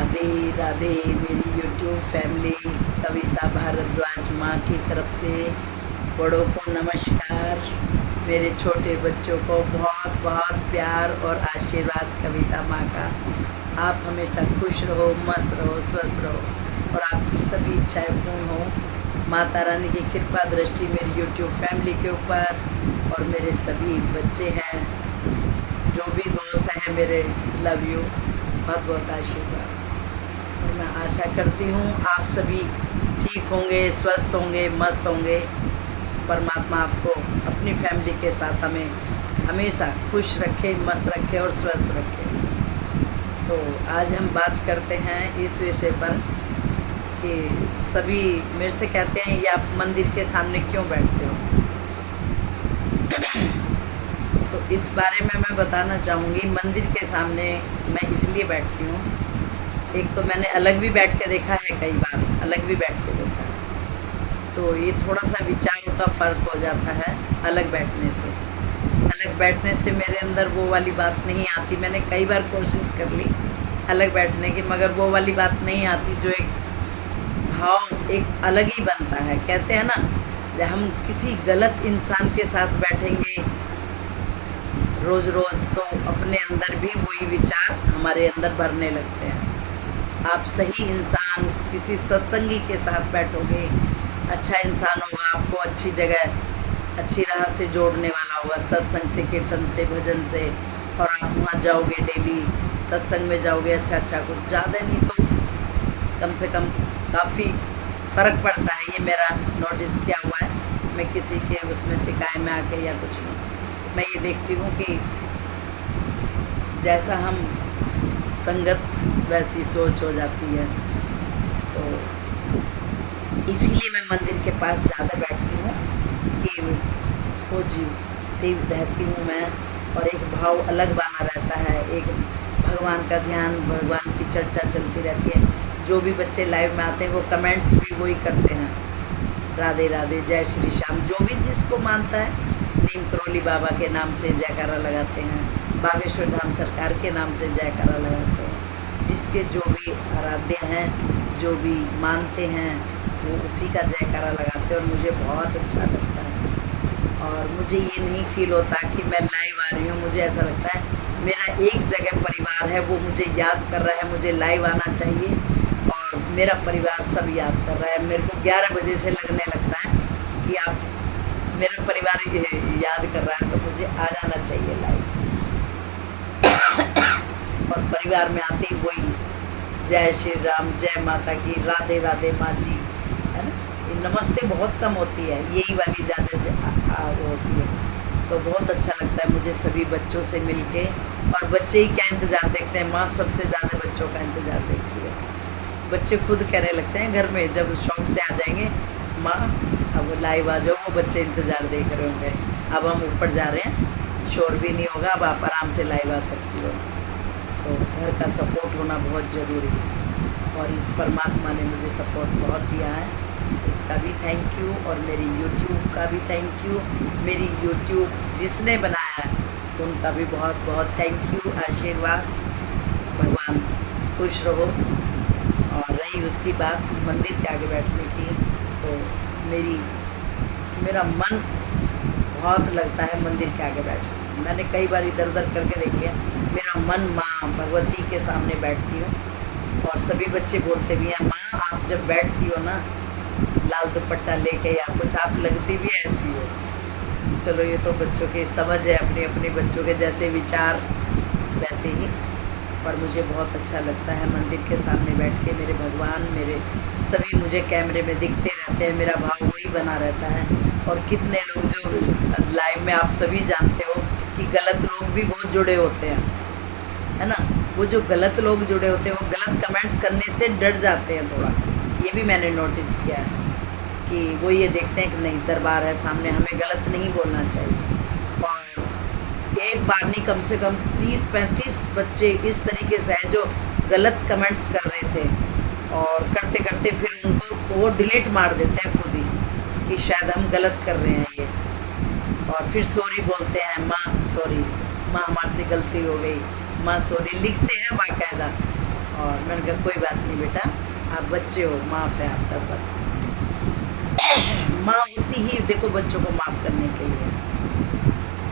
राधे राधे मेरी YouTube family. कविता भारद्वाज माँ की तरफ से बड़ों को नमस्कार। मेरे छोटे बच्चों को बहुत बहुत प्यार और आशीर्वाद कविता माँ का। आप हमेशा खुश रहो, मस्त रहो, स्वस्थ रहो और आपकी सभी इच्छाएं पूर्ण हो। माता रानी की कृपा दृष्टि मेरी यूट्यूब फैमिली के ऊपर और मेरे सभी बच्चे हैं, जो भी दोस्त हैं मेरे, लव यू, बहुत बहुत आशीर्वाद। और मैं आशा करती हूँ आप सभी ठीक होंगे, स्वस्थ होंगे, मस्त होंगे। परमात्मा आपको अपनी फैमिली के साथ हमें हमेशा खुश रखे, मस्त रखे और स्वस्थ रखे। तो आज हम बात करते हैं इस विषय पर कि सभी मेरे से कहते हैं, ये आप मंदिर के सामने क्यों बैठते हो? तो इस बारे में मैं बताना चाहूँगी। मंदिर के सामने मैं इसलिए बैठती हूँ, एक तो मैंने अलग भी बैठ के देखा है, कई बार अलग भी बैठ के देखा है, तो ये थोड़ा सा विचारों का फ़र्क हो जाता है अलग बैठने से। अलग बैठने से मेरे अंदर वो वाली बात नहीं आती। मैंने कई बार कोशिश कर ली अलग बैठने की, मगर वो वाली बात नहीं आती, जो एक भाव एक अलग ही बनता है। कहते हैं ना, हम किसी गलत इंसान के साथ बैठेंगे रोज़ रोज़ तो अपने अंदर भी वही विचार हमारे अंदर भरने लगते हैं। आप सही इंसान किसी सत्संगी के साथ बैठोगे, अच्छा इंसान होगा, आपको अच्छी जगह, अच्छी राह से जोड़ने वाला होगा, सत्संग से, कीर्तन से, भजन से, और आप वहाँ जाओगे, डेली सत्संग में जाओगे, अच्छा कुछ, ज़्यादा नहीं तो कम से कम काफ़ी फ़र्क पड़ता है। ये मेरा नोटिस किया हुआ है। मैं किसी के उसमें सिकाए में आके या कुछ नहीं, मैं ये देखती हूँ कि जैसा हम संगत वैसी सोच हो जाती है। तो इसीलिए मैं मंदिर के पास ज़्यादा बैठती हूँ कि वो जीवती रहती हूँ मैं, और एक भाव अलग बना रहता है, एक भगवान का ध्यान, भगवान की चर्चा चलती रहती है। जो भी बच्चे लाइव में आते हैं वो कमेंट्स भी वही करते हैं, राधे राधे, जय श्री श्याम। जो भी जिसको मानता है, नीम करोली बाबा के नाम से जयकारा लगाते हैं, बागेश्वर धाम सरकार के नाम से जयकारा लगाते हैं। जिसके जो भी आराध्य हैं, जो भी मानते हैं, वो उसी का जयकारा लगाते हैं और मुझे बहुत अच्छा लगता है। और मुझे ये नहीं फील होता कि मैं लाइव आ रही हूँ, मुझे ऐसा लगता है मेरा एक जगह परिवार है, वो मुझे याद कर रहा है, मुझे लाइव आना चाहिए, और मेरा परिवार सब याद कर रहा है। मेरे को 11 बजे से लगने लगता है कि आप मेरा परिवार याद कर रहा है, तो मुझे आ जाना चाहिए लाइव। और परिवार में आते ही वही जय श्री राम, जय माता की, राधे राधे माँ जी, है ना। ये नमस्ते बहुत कम होती है, यही वाली ज़्यादा होती है। तो बहुत अच्छा लगता है मुझे सभी बच्चों से मिलके। और बच्चे ही क्या इंतज़ार देखते हैं, माँ सबसे ज़्यादा बच्चों का इंतज़ार देखती है। बच्चे खुद कहने लगते हैं घर में, जब शॉप से आ जाएंगे, माँ अब लाइव आ जाओ, वो बच्चे इंतज़ार देख रहे होंगे, अब हम ऊपर जा रहे हैं, शोर भी नहीं होगा, अब आप आराम से लाइव आ सकती हो। तो घर का सपोर्ट होना बहुत ज़रूरी है, और इस परमात्मा ने मुझे सपोर्ट बहुत दिया है, इसका भी थैंक यू। और मेरी यूट्यूब का भी थैंक यू। मेरी यूट्यूब जिसने बनाया है उनका भी बहुत बहुत थैंक यू, आशीर्वाद। भगवान खुश रहो। और रही उसकी बात मंदिर के आगे बैठने की, तो मेरा मन बहुत लगता है मंदिर के आगे बैठने। मैंने कई बार इधर उधर करके देखी है, मेरा मन माँ भगवती के सामने बैठती हूँ। और सभी बच्चे बोलते भी हैं, माँ आप जब बैठती हो ना लाल दुपट्टा लेके या कुछ, आप लगती भी ऐसी हो। चलो ये तो बच्चों की समझ है, अपने अपने बच्चों के जैसे विचार वैसे ही। पर मुझे बहुत अच्छा लगता है मंदिर के सामने बैठ के। मेरे भगवान, मेरे सभी मुझे कैमरे में दिखते रहते हैं, मेरा भाव वही बना रहता है। और कितने लोग जो लाइव में, आप सभी जानते हो कि गलत लोग भी बहुत जुड़े होते हैं, है ना। वो जो गलत लोग जुड़े होते हैं, वो गलत कमेंट्स करने से डर जाते हैं थोड़ा। ये भी मैंने नोटिस किया है कि वो ये देखते हैं कि नहीं, दरबार है सामने, हमें गलत नहीं बोलना चाहिए। और एक बार नहीं, कम से कम 30-35 बच्चे इस तरीके से हैं जो गलत कमेंट्स कर रहे थे, और करते करते फिर उनको वो डिलीट मार देते हैं खुद ही कि शायद हम गलत कर रहे हैं ये, और फिर सॉरी बोलते हैं, माँ सॉरी, माँ हमारे से गलती हो गई, माँ सॉरी लिखते हैं बाकायदा। और मैंने कहा कोई बात नहीं बेटा, आप बच्चे हो, माफ़ है आपका सब। माँ होती ही देखो बच्चों को माफ़ करने के लिए।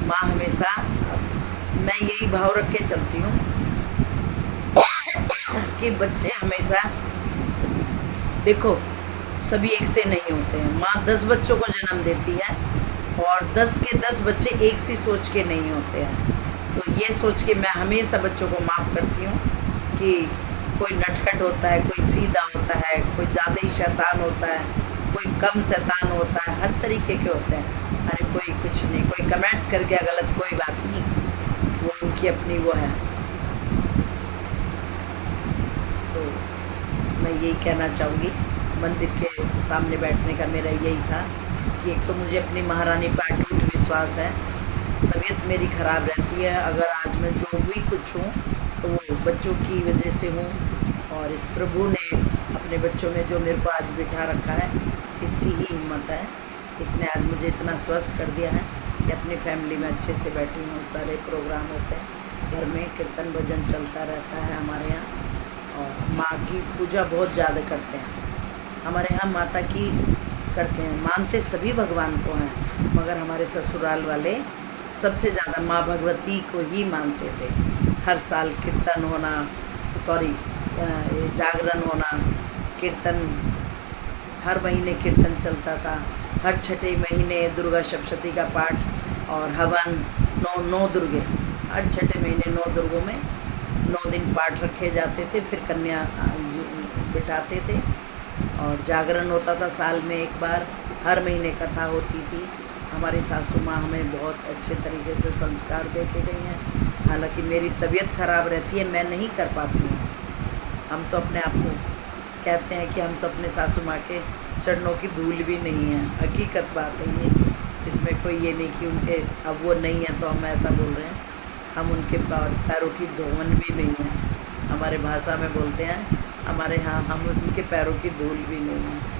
माँ हमेशा, मैं यही भाव रख के चलती हूँ कि बच्चे हमेशा, देखो सभी एक से नहीं होते हैं। माँ 10 बच्चों को जन्म देती है और 10 के 10 बच्चे एक सी सोच के नहीं होते हैं। तो ये सोच के मैं हमेशा बच्चों को माफ़ करती हूँ कि कोई नटखट होता है, कोई सीधा होता है, कोई ज़्यादा ही शैतान होता है, कोई कम शैतान होता है, हर तरीके के होते हैं। अरे कोई कुछ नहीं, कोई कमेंट्स कर गया गलत, कोई बात नहीं, वो उनकी अपनी वो है। तो मैं यही कहना चाहूँगी, मंदिर के सामने बैठने का मेरा यही था कि एक तो मुझे अपनी महारानी पर अटूट विश्वास है। तबीयत मेरी ख़राब रहती है, अगर आज मैं जो भी कुछ हूँ तो वो बच्चों की वजह से हूँ, और इस प्रभु ने अपने बच्चों में जो मेरे को आज बिठा रखा है, इसकी ही हिम्मत है। इसने आज मुझे इतना स्वस्थ कर दिया है कि अपनी फैमिली में अच्छे से बैठी हूँ। सारे प्रोग्राम होते हैं घर में, कीर्तन भजन चलता रहता है हमारे यहाँ, और माँ की पूजा बहुत ज़्यादा करते हैं हमारे यहाँ। माता की करते हैं, मानते सभी भगवान को हैं, मगर हमारे ससुराल वाले सबसे ज़्यादा माँ भगवती को ही मानते थे। हर साल कीर्तन होना, जागरण होना, कीर्तन, हर महीने कीर्तन चलता था। हर छठे महीने दुर्गा सप्तशती का पाठ और हवन, नौ दुर्गे, हर छठे महीने 9 दुर्गों में 9 दिन पाठ रखे जाते थे। फिर कन्या बिठाते थे और जागरण होता था साल में एक बार। हर महीने कथा होती थी। हमारी सासू माँ हमें बहुत अच्छे तरीके से संस्कार दे के गई हैं। हालांकि मेरी तबीयत ख़राब रहती है, मैं नहीं कर पाती हूँ। हम तो अपने आप को कहते हैं कि हम तो अपने सासू माँ के चरणों की धूल भी नहीं है। हकीकत बात है ये, इसमें कोई ये नहीं कि उनके अब वो नहीं है तो हम ऐसा बोल रहे हैं। हम उनके पैरों की धोवन भी नहीं है, हमारे भाषा में बोलते हैं हमारे यहाँ, हम उनके पैरों की धूल भी नहीं है।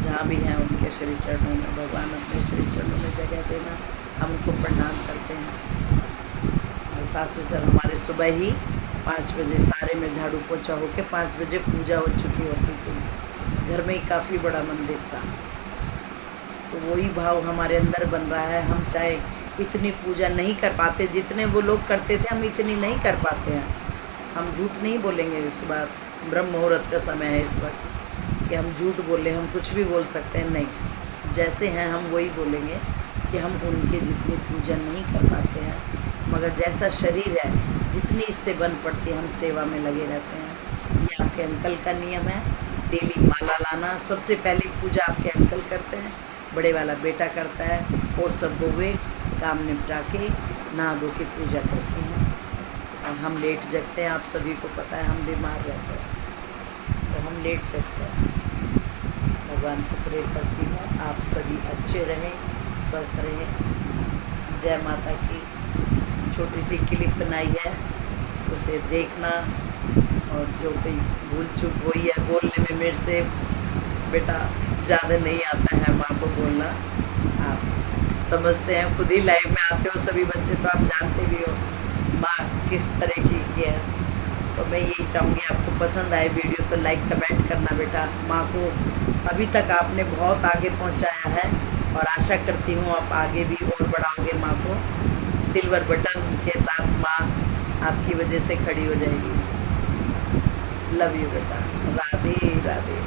जहाँ भी हैं उनके श्री चरणों में, भगवान अपने श्री चरणों में जगह देना, हम उनको प्रणाम करते हैं। और सासू सर हमारे सुबह ही 5 बजे सारे में झाड़ू पोछा होके 5 बजे पूजा हो चुकी होती थी। घर में ही काफ़ी बड़ा मंदिर था, तो वही भाव हमारे अंदर बन रहा है। हम चाहे इतनी पूजा नहीं कर पाते जितने वो लोग करते थे, हम इतनी नहीं कर पाते हैं। हम झूठ नहीं बोलेंगे, इस बार ब्रह्म मुहूर्त का समय है इस वक्त कि हम झूठ बोले, हम कुछ भी बोल सकते हैं, नहीं, जैसे हैं हम वही बोलेंगे कि हम उनके जितनी पूजा नहीं कर पाते हैं, मगर जैसा शरीर है जितनी इससे बन पड़ती है हम सेवा में लगे रहते हैं। ये आपके अंकल का नियम है, डेली माला लाना। सबसे पहली पूजा आपके अंकल करते हैं, बड़े वाला बेटा करता है, और सब बहुएं काम निपटा के नहा धो के पूजा करती हैं। और हम लेट जगते हैं, आप सभी को पता है, हम बीमार रहते हैं तो हम लेट जगते हैं। भगवान से प्रे करती हूँ आप सभी अच्छे रहें, स्वस्थ रहें। जय माता की। छोटी सी क्लिप बनाई है, उसे देखना, और जो कोई भूल चूक हुई है बोलने में मेरे से, बेटा ज़्यादा नहीं आता है माँ को बोलना, आप समझते हैं, खुद ही लाइव में आते हो सभी बच्चे, तो आप जानते भी हो माँ किस तरह की है। तो मैं यही चाहूँगी आपको पसंद आए वीडियो तो लाइक कमेंट करना बेटा। माँ को अभी तक आपने बहुत आगे पहुँचाया है, और आशा करती हूँ आप आगे भी और बढ़ाओगे माँ को। सिल्वर बटन के साथ माँ आपकी वजह से खड़ी हो जाएगी। लव यू बेटा, राधे राधे।